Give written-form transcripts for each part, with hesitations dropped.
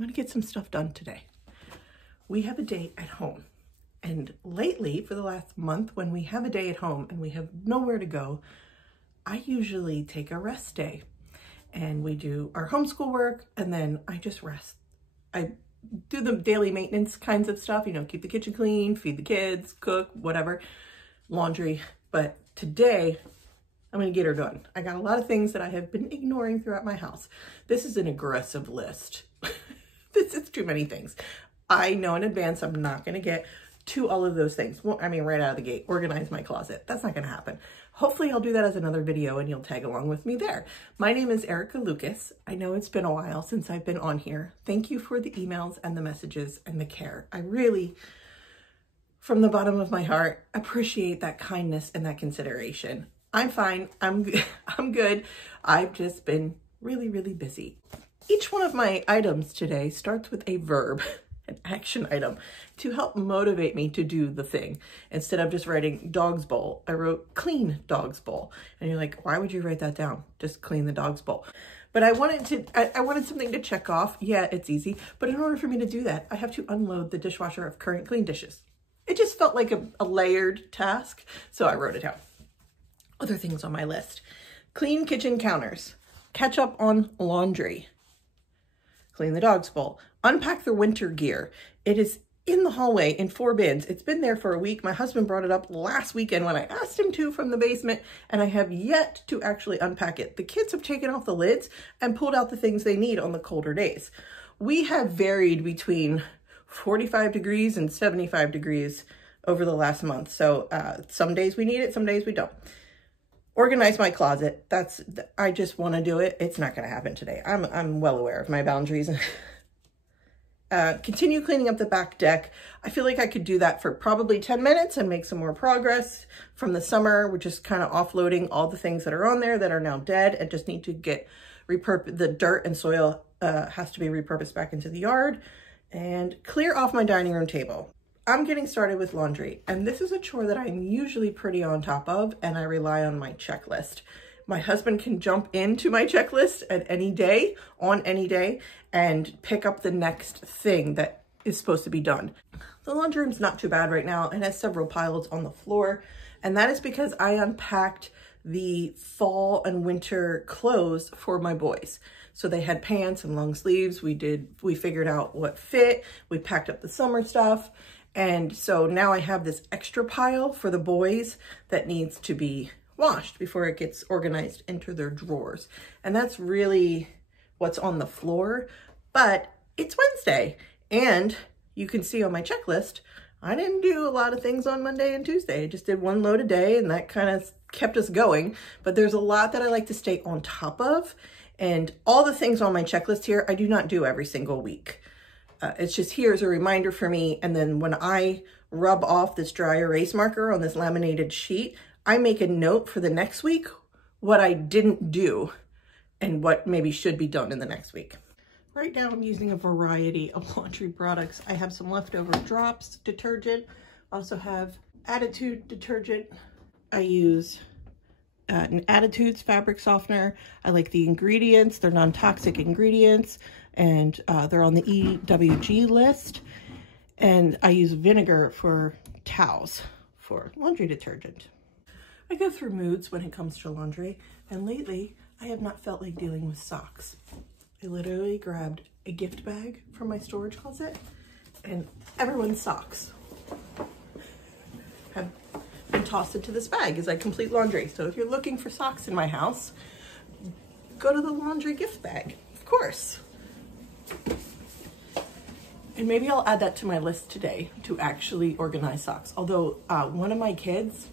gonna get some stuff done today. We have a day at home. And lately, for the last month, when we have a day at home and we have nowhere to go, I usually take a rest day. And we do our homeschool work, and then I just rest. I do the daily maintenance kinds of stuff, you know, keep the kitchen clean, feed the kids, cook, whatever, laundry. But today, I'm gonna get her done. I got a lot of things that I have been ignoring throughout my house. This is an aggressive list. This is too many things. I know in advance I'm not gonna get to all of those things. Well, I mean, right out of the gate, organize my closet. That's not gonna happen. Hopefully I'll do that as another video and you'll tag along with me there. My name is Erica Lucas. I know it's been a while since I've been on here. Thank you for the emails and the messages and the care. I really, from the bottom of my heart, appreciate that kindness and that consideration. I'm fine, I'm good. I've just been really, really busy. Each one of my items today starts with a verb, an action item, to help motivate me to do the thing. Instead of just writing dog's bowl, I wrote clean dog's bowl. And you're like, why would you write that down? Just clean the dog's bowl. But I wanted something to check off. Yeah, it's easy. But in order for me to do that, I have to unload the dishwasher of current clean dishes. It just felt like a layered task. So I wrote it down. Other things on my list: clean kitchen counters, catch up on laundry, clean the dog's bowl, unpack the winter gear. It is in the hallway in 4 bins. It's been there for a week. My husband brought it up last weekend when I asked him to from the basement, and I have yet to actually unpack it. The kids have taken off the lids and pulled out the things they need on the colder days. We have varied between 45 degrees and 75 degrees over the last month. So some days we need it, some days we don't. Organize my closet. I just want to do it. It's not going to happen today. I'm well aware of my boundaries. Continue cleaning up the back deck. I feel like I could do that for probably 10 minutes and make some more progress from the summer. We're just kind of offloading all the things that are on there that are now dead and just need to get the dirt and soil has to be repurposed back into the yard, and clear off my dining room table. I'm getting started with laundry, and this is a chore that I'm usually pretty on top of, and I rely on my checklist. My husband can jump into my checklist at any day, on any day, and pick up the next thing that is supposed to be done. The laundry room's not too bad right now and has several piles on the floor, and that is because I unpacked the fall and winter clothes for my boys. So they had pants and long sleeves. We figured out what fit. We packed up the summer stuff. And so now I have this extra pile for the boys that needs to be washed before it gets organized into their drawers. And that's really what's on the floor. But it's Wednesday, and you can see on my checklist, I didn't do a lot of things on Monday and Tuesday. I just did one load a day, and that kind of kept us going. But there's a lot that I like to stay on top of. And all the things on my checklist here, I do not do every single week. It's just here as a reminder for me. And then when I rub off this dry erase marker on this laminated sheet, I make a note for the next week, what I didn't do and what maybe should be done in the next week. Right now I'm using a variety of laundry products. I have some leftover drops, detergent. Also have Attitude detergent. I use an Attitudes fabric softener. I like the ingredients. They're non-toxic ingredients, and they're on the EWG list. And I use vinegar for towels for laundry detergent. I go through moods when it comes to laundry, and lately I have not felt like dealing with socks. I literally grabbed a gift bag from my storage closet, and everyone's socks have been tossed into this bag as I complete laundry. So if you're looking for socks in my house, go to the laundry gift bag, of course. And maybe I'll add that to my list today to actually organize socks. Although one of my kids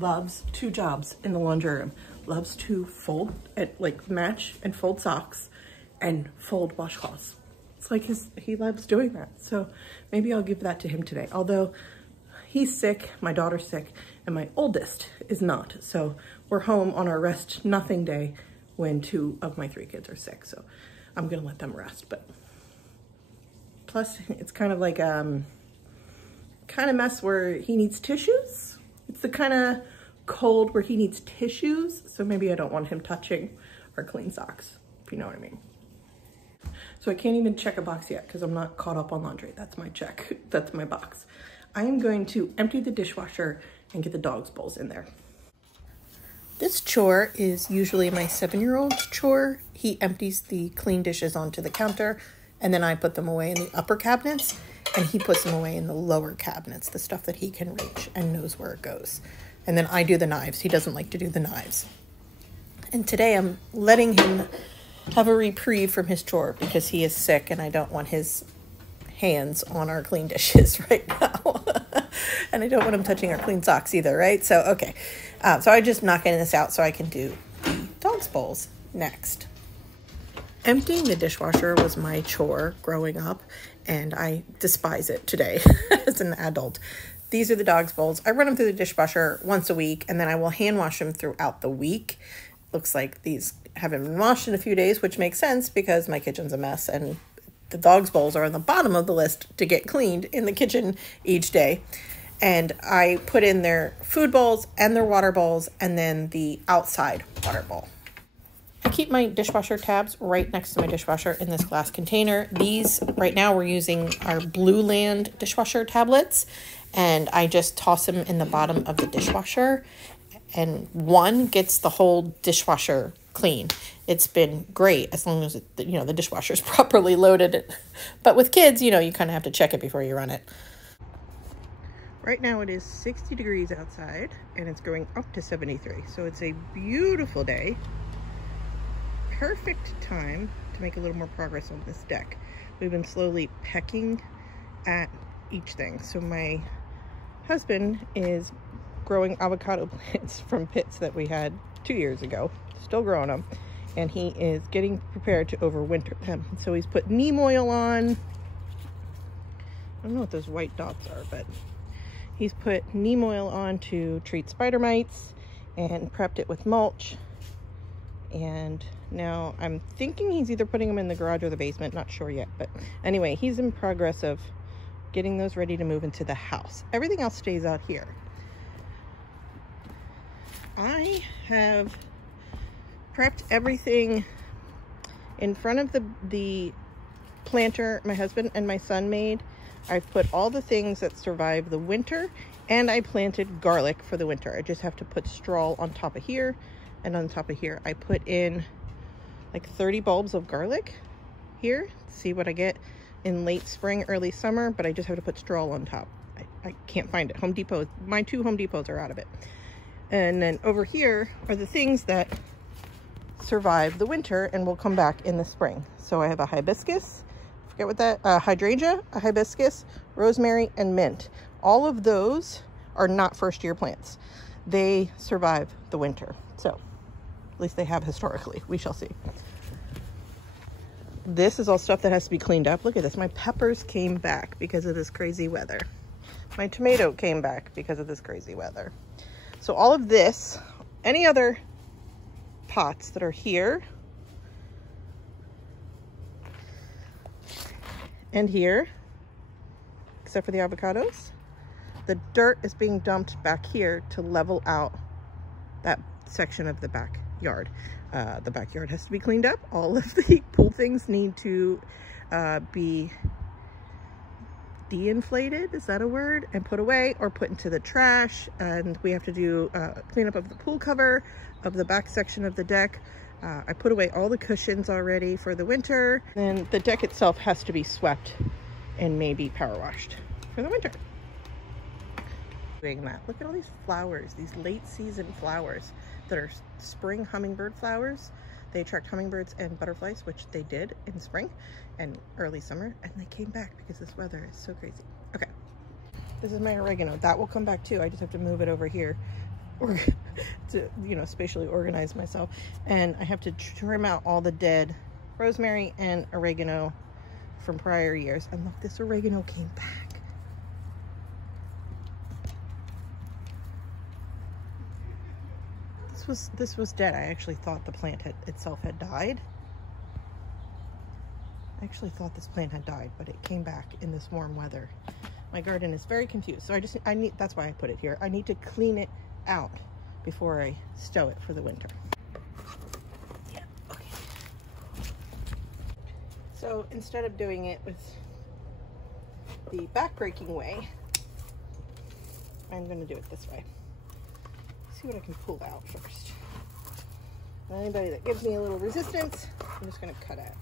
loves 2 jobs in the laundry room. Loves to fold, match and fold socks and fold washcloths. It's like he loves doing that. So maybe I'll give that to him today. Although he's sick, my daughter's sick, and my oldest is not. So we're home on our rest nothing day when 2 of my 3 kids are sick. So I'm gonna let them rest. But plus it's kind of like kind of mess where he needs tissues. It's the kind of cold where he needs tissues. So maybe I don't want him touching our clean socks, if you know what I mean. So I can't even check a box yet because I'm not caught up on laundry. That's my check. That's my box. I am going to empty the dishwasher and get the dog's bowls in there. This chore is usually my 7-year-old's chore. He empties the clean dishes onto the counter, and then I put them away in the upper cabinets, and he puts them away in the lower cabinets, the stuff that he can reach and knows where it goes. And then I do the knives. He doesn't like to do the knives. And today I'm letting him have a reprieve from his chore because he is sick and I don't want his hands on our clean dishes right now. And I don't want him touching our clean socks either, right? So, okay. So I just knocking this out so I can do the dog's bowls next. Emptying the dishwasher was my chore growing up, and I despise it today as an adult. These are the dog's bowls. I run them through the dishwasher once a week, and then I will hand wash them throughout the week. Looks like these haven't been washed in a few days, which makes sense because my kitchen's a mess, and the dog's bowls are on the bottom of the list to get cleaned in the kitchen each day. And I put in their food bowls and their water bowls and then the outside water bowl. I keep my dishwasher tabs right next to my dishwasher in this glass container. These, right now we're using our Blue Land dishwasher tablets, and I just toss them in the bottom of the dishwasher, and one gets the whole dishwasher clean. It's been great as long as the dishwasher is properly loaded. But with kids, you kind of have to check it before you run it. Right now it is 60 degrees outside and it's going up to 73. So it's a beautiful day. Perfect time to make a little more progress on this deck. We've been slowly pecking at each thing. So my husband is growing avocado plants from pits that we had 2 years ago, still growing them. And he is getting prepared to overwinter them. So he's put neem oil on. I don't know what those white dots are, but he's put neem oil on to treat spider mites and prepped it with mulch. And now I'm thinking he's either putting them in the garage or the basement, not sure yet. But anyway, he's in progress of getting those ready to move into the house. Everything else stays out here. I have prepped everything in front of the planter my husband and my son made. I've put all the things that survive the winter, and I planted garlic for the winter. I just have to put straw on top of here, and on top of here I put in like 30 bulbs of garlic here. See what I get in late spring, early summer, but I just have to put straw on top. I can't find it. Home Depot, my 2 Home Depots are out of it. And then over here are the things that survive the winter and will come back in the spring. So I have a hibiscus, forget what that, hydrangea, a hibiscus, rosemary, and mint. All of those are not first-year plants. They survive the winter. So at least they have historically. We shall see. This is all stuff that has to be cleaned up. Look at this. My peppers came back because of this crazy weather. My tomato came back because of this crazy weather. So all of this, any other pots that are here and here, except for the avocados, the dirt is being dumped back here to level out that section of the backyard. The backyard has to be cleaned up. All of the pool things need to be de-inflated, is that a word, and put away or put into the trash. And we have to do cleanup of the pool cover, of the back section of the deck. I put away all the cushions already for the winter. And the deck itself has to be swept and maybe power washed for the winter. Doing that. Look at all these flowers, these late season flowers that are spring hummingbird flowers. They attract hummingbirds and butterflies, which they did in spring and early summer, and they came back because this weather is so crazy. Okay, this is my oregano. That will come back too. I just have to move it over here or to, spatially organize myself. And I have to trim out all the dead rosemary and oregano from prior years. And look, this oregano came back. This was dead. I actually thought the plant itself had died. I actually thought this plant had died, but it came back in this warm weather. My garden is very confused. So that's why I put it here. I need to clean it out before I stow it for the winter. Yeah, okay. So instead of doing it with the back-breaking way, I'm going to do it this way. See what I can pull out first. Anybody that gives me a little resistance, I'm just going to cut at.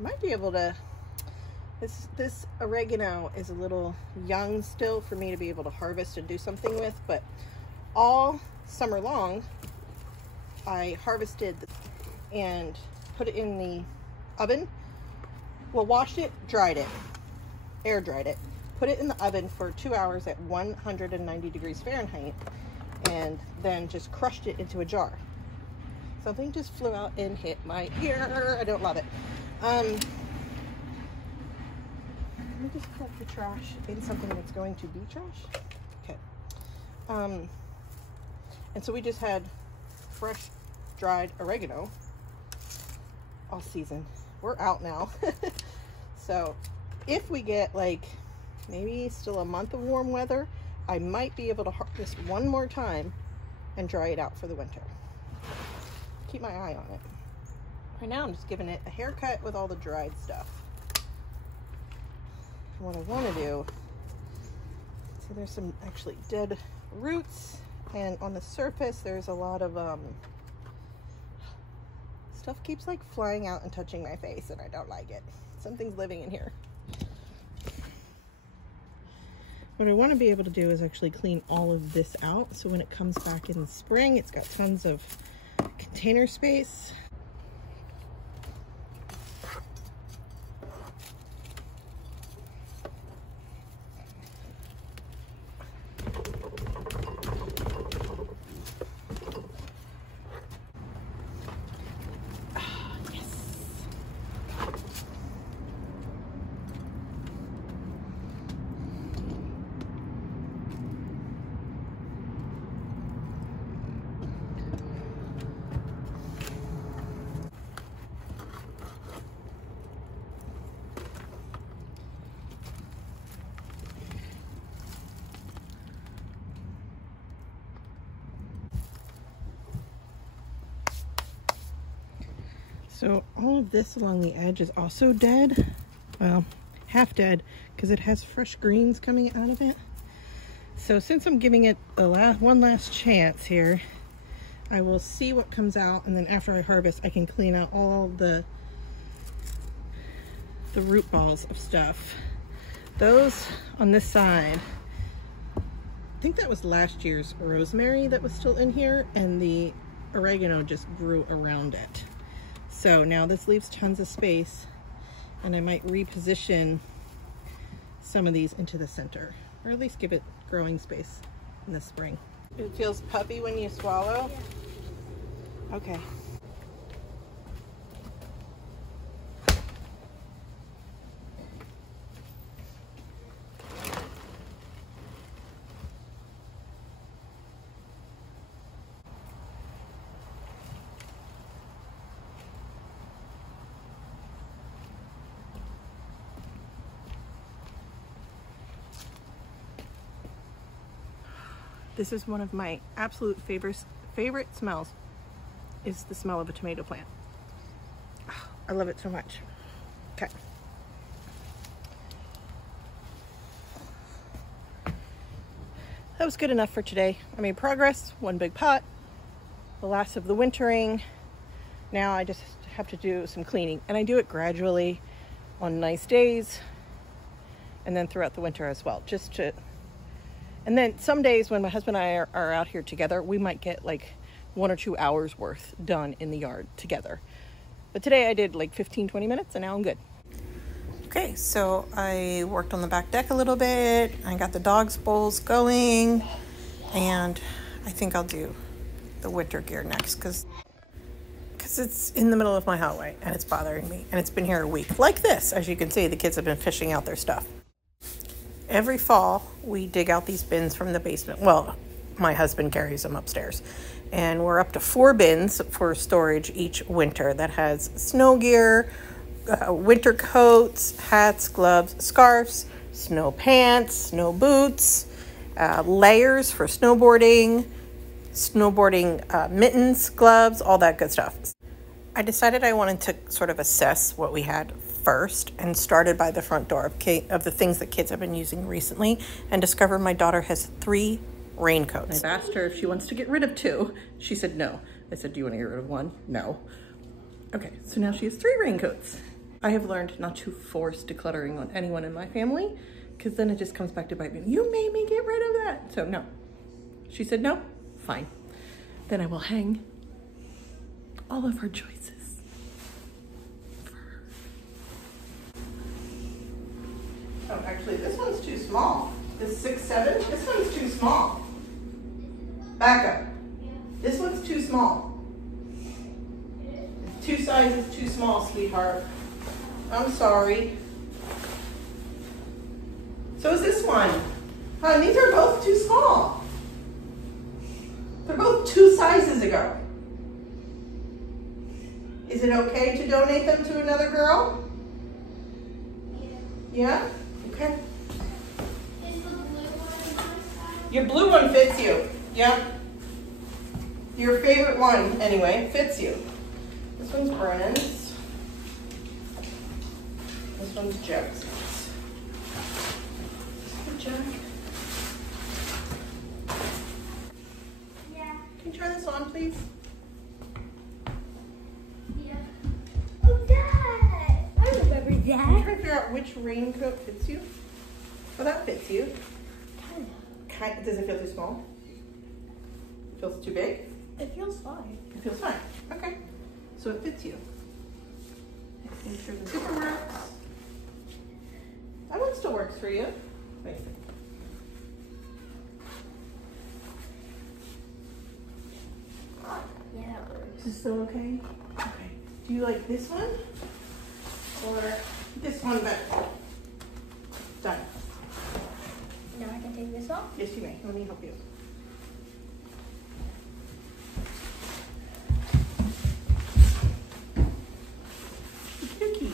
I might be able to, this oregano is a little young still for me to be able to harvest and do something with, but all summer long I harvested and put it in the oven. Well, washed it, dried it, air dried it, put it in the oven for 2 hours at 190 degrees Fahrenheit, and then just crushed it into a jar. Something just flew out and hit my ear. I don't love it. Let me just collect the trash in something that's going to be trash. Okay. And so we just had fresh dried oregano all season. We're out now. So if we get like maybe still a month of warm weather, I might be able to harvest one more time and dry it out for the winter. Keep my eye on it. Right now I'm just giving it a haircut with all the dried stuff. What I want to do, so there's some actually dead roots, and on the surface there's a lot of stuff keeps like flying out and touching my face, and I don't like it. Something's living in here. What I want to be able to do is actually clean all of this out, so when it comes back in the spring, it's got tons of container space. So all of this along the edge is also dead. Well, half dead, because it has fresh greens coming out of it. So since I'm giving it one last chance here, I will see what comes out, and then after I harvest, I can clean out all the root balls of stuff. Those on this side, I think that was last year's rosemary that was still in here, and the oregano just grew around it. So now this leaves tons of space, and I might reposition some of these into the center, or at least give it growing space in the spring. It feels puffy when you swallow? Yeah. Okay. This is one of my absolute favorite smells, is the smell of a tomato plant. Oh, I love it so much. Okay. That was good enough for today. I made progress, one big pot, the last of the wintering. Now I just have to do some cleaning, and I do it gradually on nice days and then throughout the winter as well, and then some days when my husband and I are out here together, we might get like 1 or 2 hours worth done in the yard together. But today I did like 15-20 minutes, and now I'm good. Okay, so I worked on the back deck a little bit. I got the dog's bowls going, and I think I'll do the winter gear next because it's in the middle of my hallway and it's bothering me, and it's been here a week. Like this, as you can see, the kids have been fishing out their stuff. Every fall, we dig out these bins from the basement. Well, my husband carries them upstairs. And we're up to 4 bins for storage each winter that has snow gear, winter coats, hats, gloves, scarves, snow pants, snow boots, layers for snowboarding, mittens, gloves, all that good stuff. I decided I wanted to sort of assess what we had first and started by the front door of the things that kids have been using recently and discovered my daughter has 3 raincoats. I've asked her if she wants to get rid of 2. She said no. I said, do you want to get rid of 1? No. Okay, so now she has 3 raincoats. I have learned not to force decluttering on anyone in my family because then it just comes back to bite me. You made me get rid of that. So no. She said no, fine. Then I will hang all of her choices. Oh, actually, this one's too small. This 6'7", this one's too small. Back up. This one's too small. It's 2 sizes too small, sweetheart. I'm sorry. So is this one. These are both too small. They're both 2 sizes ago. Is it okay to donate them to another girl? Yeah? Okay. Is the blue one? Your blue one fits you. Yeah. Your favorite one, anyway, fits you. This one's Brennan's. This one's Jackson's. Good, Jack. Yeah. Can you try this on, please? Yeah. Oh, that! I remember I'm that. trying to figure out which raincoat fits you. Oh, that fits you. Does it feel too small? Feels too big? It feels fine. It feels fine. Okay. So it fits you. Make sure the zipper works. That one still works for you. Wait. Yeah, that works. Is this still okay? Okay. Do you like this one? Or this one better? Done. Now I can take this off? Yes, you may. Let me help you. Okey-dokey.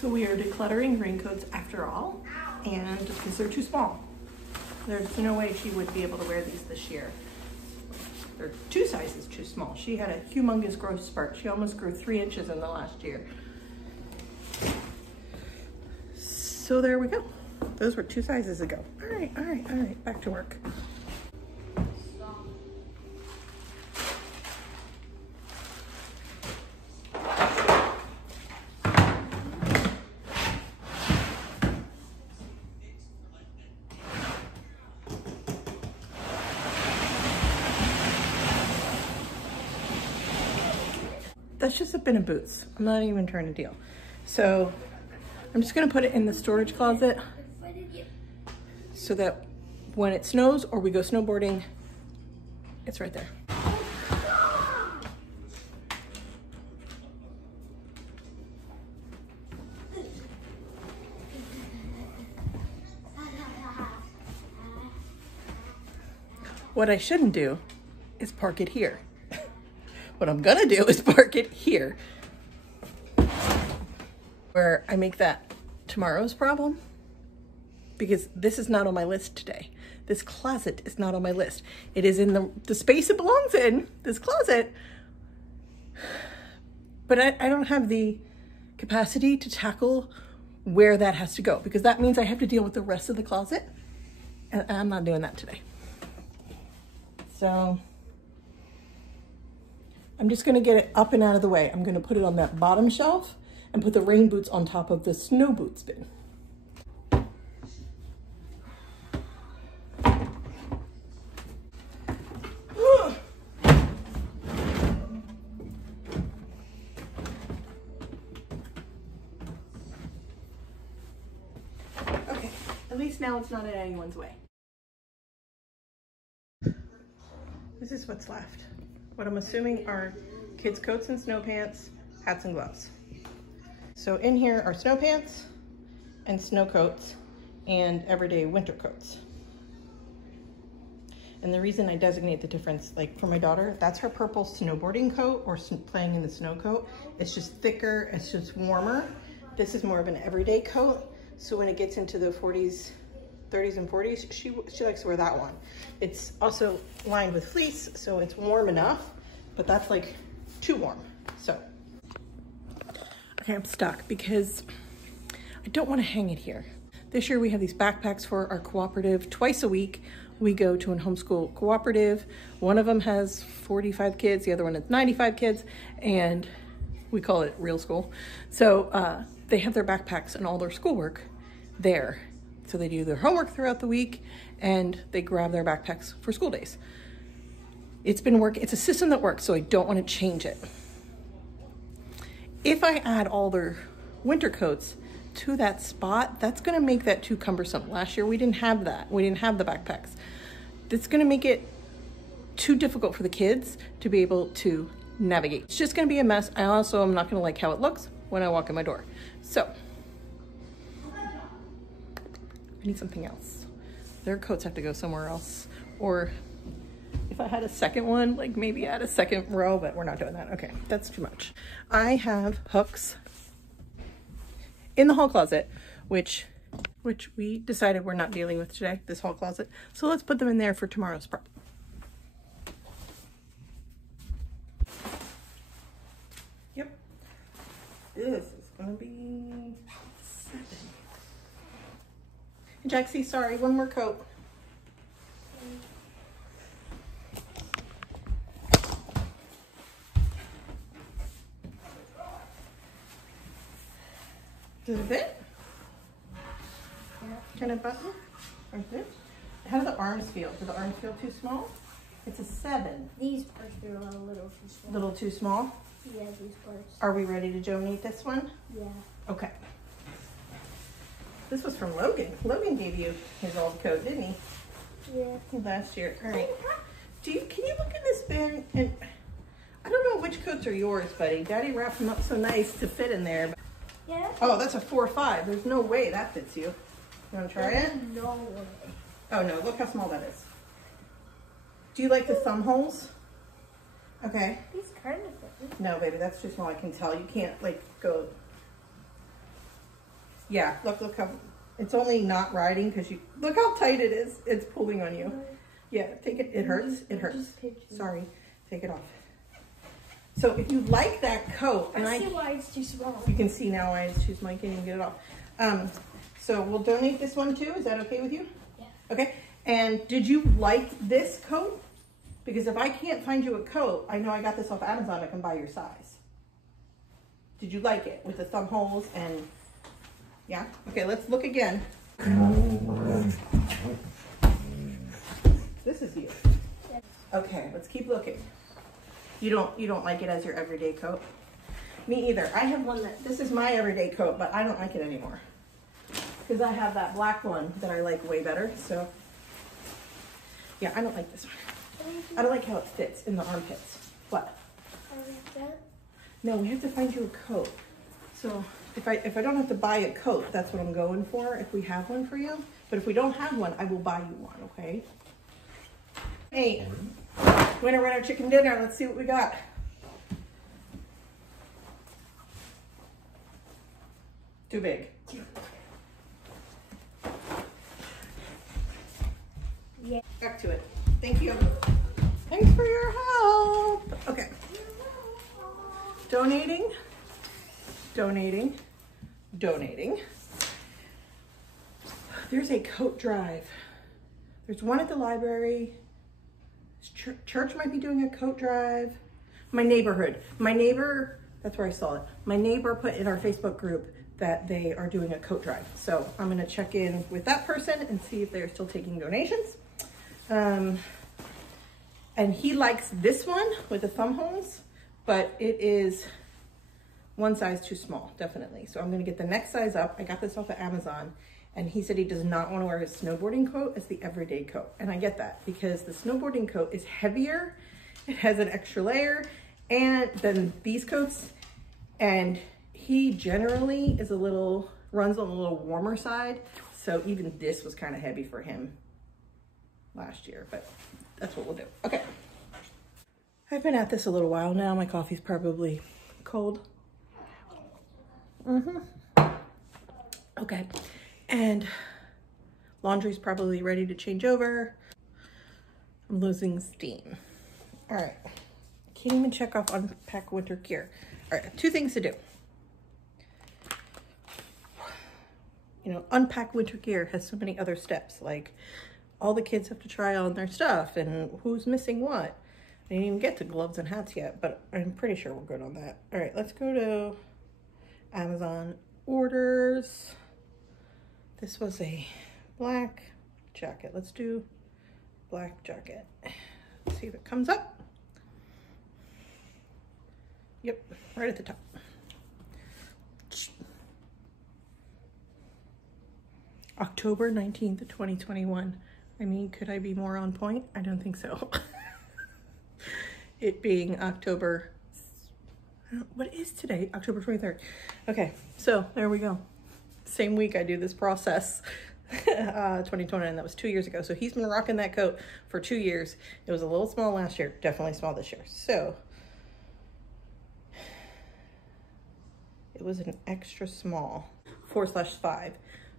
So we are decluttering raincoats after all, and because they're too small. There's no way she would be able to wear these this year. They're 2 sizes too small. She had a humongous growth spurt. She almost grew 3 inches in the last year. So there we go. Those were 2 sizes ago. All right, back to work. That's just a bin of boots. I'm not even trying to deal. So I'm just gonna put it in the storage closet so that when it snows or we go snowboarding, it's right there. What I shouldn't do is park it here. What I'm gonna do is park it here, where I make that tomorrow's problem, because this is not on my list today. This closet is not on my list. It is in the space it belongs in, this closet, but I don't have the capacity to tackle where that has to go, because that means I have to deal with the rest of the closet, and I'm not doing that today. So I'm just gonna get it up and out of the way. I'm gonna put it on that bottom shelf and put the rain boots on top of the snow boots bin. Okay, at least now it's not in anyone's way. This is what's left. What I'm assuming are kids' coats and snow pants, hats and gloves. So in here are snow pants and snow coats and everyday winter coats. And the reason I designate the difference, like for my daughter, that's her purple snowboarding coat or playing in the snow coat. It's just thicker, it's just warmer. This is more of an everyday coat. So when it gets into the 40s, 30s and 40s, she likes to wear that one. It's also lined with fleece, so it's warm enough, but that's like too warm. So, okay, I'm stuck because I don't want to hang it here. This year we have these backpacks for our cooperative. Twice a week we go to a homeschool cooperative. One of them has 45 kids, the other one has 95 kids, and we call it real school. So they have their backpacks and all their schoolwork there. So they do their homework throughout the week and they grab their backpacks for school days. It's been working, it's a system that works, so I don't want to change it. If I add all their winter coats to that spot, that's gonna make that too cumbersome. Last year we didn't have that. We didn't have the backpacks. That's gonna make it too difficult for the kids to be able to navigate. It's just gonna be a mess. I also am not gonna like how it looks when I walk in my door. So, I need something else. Their coats have to go somewhere else. Or if I had a second one, like maybe add a second row, but we're not doing that. Okay, that's too much. I have hooks in the hall closet, which we decided we're not dealing with today, this hall closet. So let's put them in there for tomorrow's prep. Yep. This is gonna be 7. Jaxie, sorry, one more coat. Does it fit? Yeah. Can it button? Or fit? How do the arms feel? Do the arms feel too small? It's a 7. These parts feel a little too small. Little too small? Yeah, these parts. Are we ready to donate this one? Yeah. Okay. This was from Logan. Logan gave you his old coat, didn't he? Yeah. Last year. All right. Can you look in this bin? And I don't know which coats are yours, buddy. Daddy wrapped them up so nice to fit in there. Yeah. Oh, that's a 4-5. There's no way that fits you. You want to try it? No way. Oh no, look how small that is. Do you like the thumb holes? Okay. These kind of fit. No, baby, that's too small. I can tell. You can't like go. Yeah, look how, it's only not riding because you, look how tight it is. It's pulling on you. Yeah, take it, it hurts, it hurts. Sorry, take it off. So if you like that coat, and I see why it's too small. You can see now why it's too small, you can't even get it off. So we'll donate this one too, is that okay with you? Yeah. Okay, and did you like this coat? Because if I can't find you a coat, I know I got this off Amazon, I can buy your size. Did you like it with the thumb holes and, yeah? Okay, let's look again. This is you. Okay, let's keep looking. You don't like it as your everyday coat? Me either. I have one that, this is my everyday coat, but I don't like it anymore. Because I have that black one that I like way better, so. Yeah, I don't like this one. I don't like how it fits in the armpits. What? No, we have to find you a coat. So if I don't have to buy a coat, that's what I'm going for, if we have one for you. But if we don't have one, I will buy you one, okay? Hey, winner, winner, chicken dinner. Let's see what we got. Too big. Yeah. Back to it. Thank you. Thanks for your help. Okay. Donating. Donating. Donating. There's a coat drive. There's one at the library. Church might be doing a coat drive. My neighborhood. My neighbor, that's where I saw it. My neighbor put in our Facebook group that they are doing a coat drive. So I'm gonna check in with that person and see if they're still taking donations. And he likes this one with the thumb holes, but it is one size too small, definitely. So I'm gonna get the next size up. I got this off of Amazon, and he said he does not want to wear his snowboarding coat as the everyday coat. And I get that because the snowboarding coat is heavier, it has an extra layer than these coats, and he generally is runs on a little warmer side. So even this was kind of heavy for him last year, but that's what we'll do. Okay. I've been at this a little while now. My coffee's probably cold. Okay, and laundry's probably ready to change over. I'm losing steam. All right, can't even check off unpack winter gear. All right, 2 things to do. You know, unpack winter gear has so many other steps, like all the kids have to try on their stuff and who's missing what. I didn't even get to gloves and hats yet, but I'm pretty sure we're good on that. All right, let's go to Amazon orders. This was a black jacket. Let's do black jacket. Let's see if it comes up. Yep, right at the top. October 19th, 2021. I mean, could I be more on point? I don't think so. It being October, what is today? October 23rd. Okay, so there we go. Same week I do this process, 2020, and that was 2 years ago. So he's been rocking that coat for 2 years. It was a little small last year, definitely small this year. So it was an extra small, 4/5.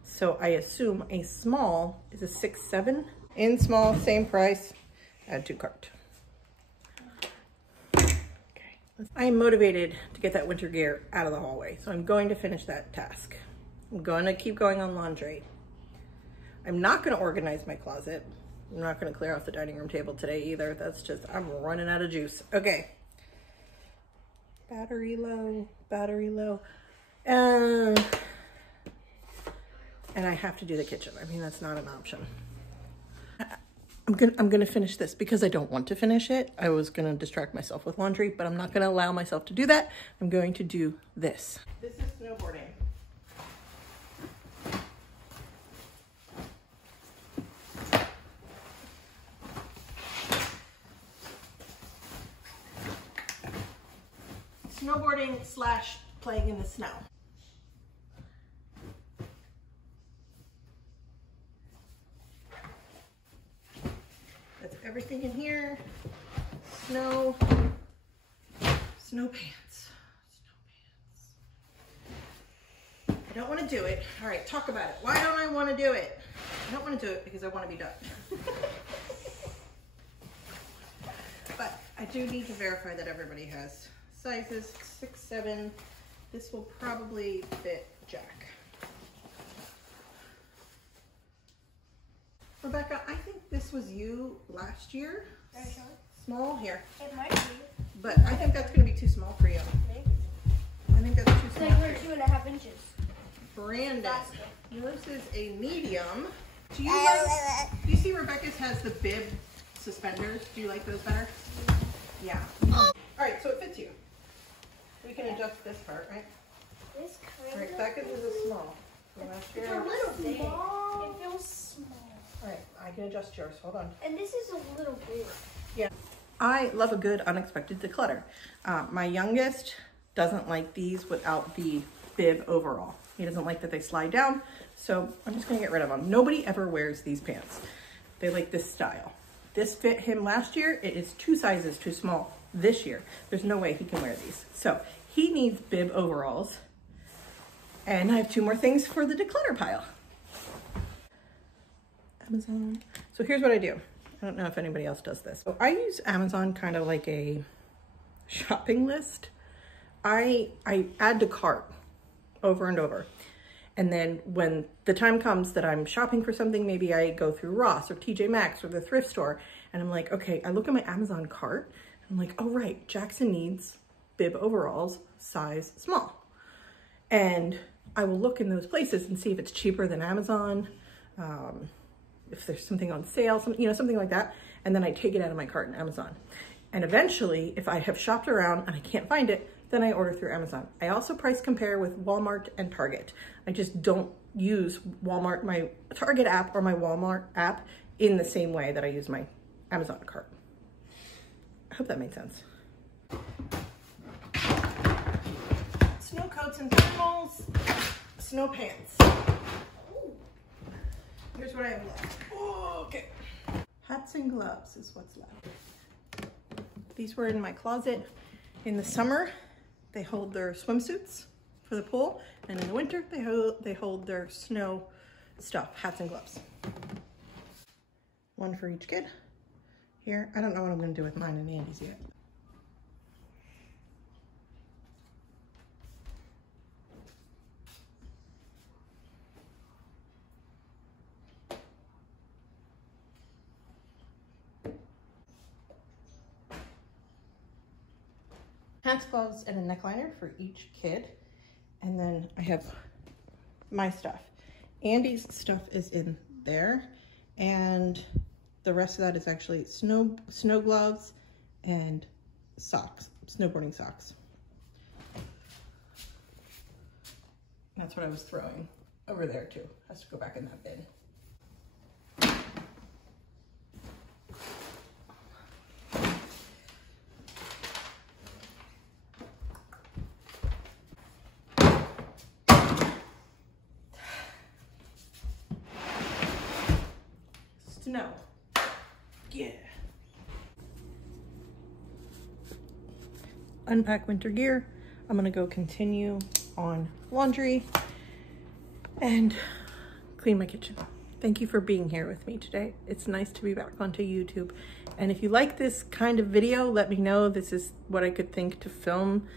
So I assume a small is a 6/7. In small, same price, add to cart. Okay, I am motivated to get that winter gear out of the hallway. So I'm going to finish that task. I'm going to keep going on laundry. I'm not going to organize my closet. I'm not going to clear off the dining room table today either. That's just, I'm running out of juice. Okay. Battery low, battery low. And I have to do the kitchen. I mean, that's not an option. I'm gonna finish this because I don't want to finish it. I was gonna distract myself with laundry, but I'm not gonna allow myself to do that. I'm going to do this. This is snowboarding. Snowboarding / playing in the snow. That's everything in here. Snow pants. Snow pants. I don't want to do it. All right, talk about it. Why don't I want to do it? I don't want to do it because I want to be done. But I do need to verify that everybody has sizes 6, 7. This will probably fit Jack. Rebecca, I think this was you last year. Are you sure? Small here. It might be. But I think that's going to be too small for you. Maybe. I think that's too small. Like we're 2.5 inches. Brandon, yours is a medium. Do you see Rebecca's has the bib suspenders? Do you like those better? Yeah. All right, so it fits you. We can adjust this part, right? This kind Right, Becca's is a small. It's a little small. It feels small. All right, I can adjust yours. Hold on. And this is a little big. Yeah. I love a good unexpected declutter. My youngest doesn't like these without the bib overall. He doesn't like that they slide down, so I'm just gonna get rid of them. Nobody ever wears these pants. They like this style. This fit him last year. It is 2 sizes too small this year. There's no way he can wear these. So he needs bib overalls. And I have 2 more things for the declutter pile. Amazon. So here's what I do. I don't know if anybody else does this. So I use Amazon kind of like a shopping list. I add to cart over and over. And then when the time comes that I'm shopping for something, maybe I go through Ross or TJ Maxx or the thrift store, and I'm like, okay, I look at my Amazon cart, and I'm like, oh right, Jackson needs bib overalls, size small. And I will look in those places and see if it's cheaper than Amazon, if there's something on sale, something like that. And then I take it out of my cart in Amazon. And eventually, if I have shopped around and I can't find it, then I order through Amazon. I also price compare with Walmart and Target. I just don't use Walmart, my Target app or my Walmart app in the same way that I use my Amazon cart. I hope that made sense. Snow coats and thermals, snow pants. Here's what I have left. Oh, okay. Hats and gloves is what's left. These were in my closet in the summer. They hold their swimsuits for the pool, and in the winter they hold their snow stuff, hats and gloves. One for each kid. Here, I don't know what I'm going to do with mine and Andy's yet. Hats, gloves, and a neckliner for each kid. And then I have my stuff. Andy's stuff is in there, and the rest of that is actually snow gloves and socks, snowboarding socks. That's what I was throwing over there too. Has to go back in that bin. Snow. Yeah. Unpack winter gear. I'm gonna go continue on laundry and clean my kitchen. Thank you for being here with me today. It's nice to be back onto YouTube. And if you like this kind of video, let me know. This is what I could think to film.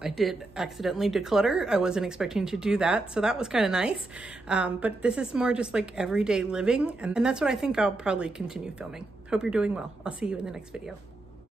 I did accidentally declutter. I wasn't expecting to do that, so that was kind of nice. But this is more just like everyday living, and that's what I think I'll probably continue filming. Hope you're doing well. I'll see you in the next video.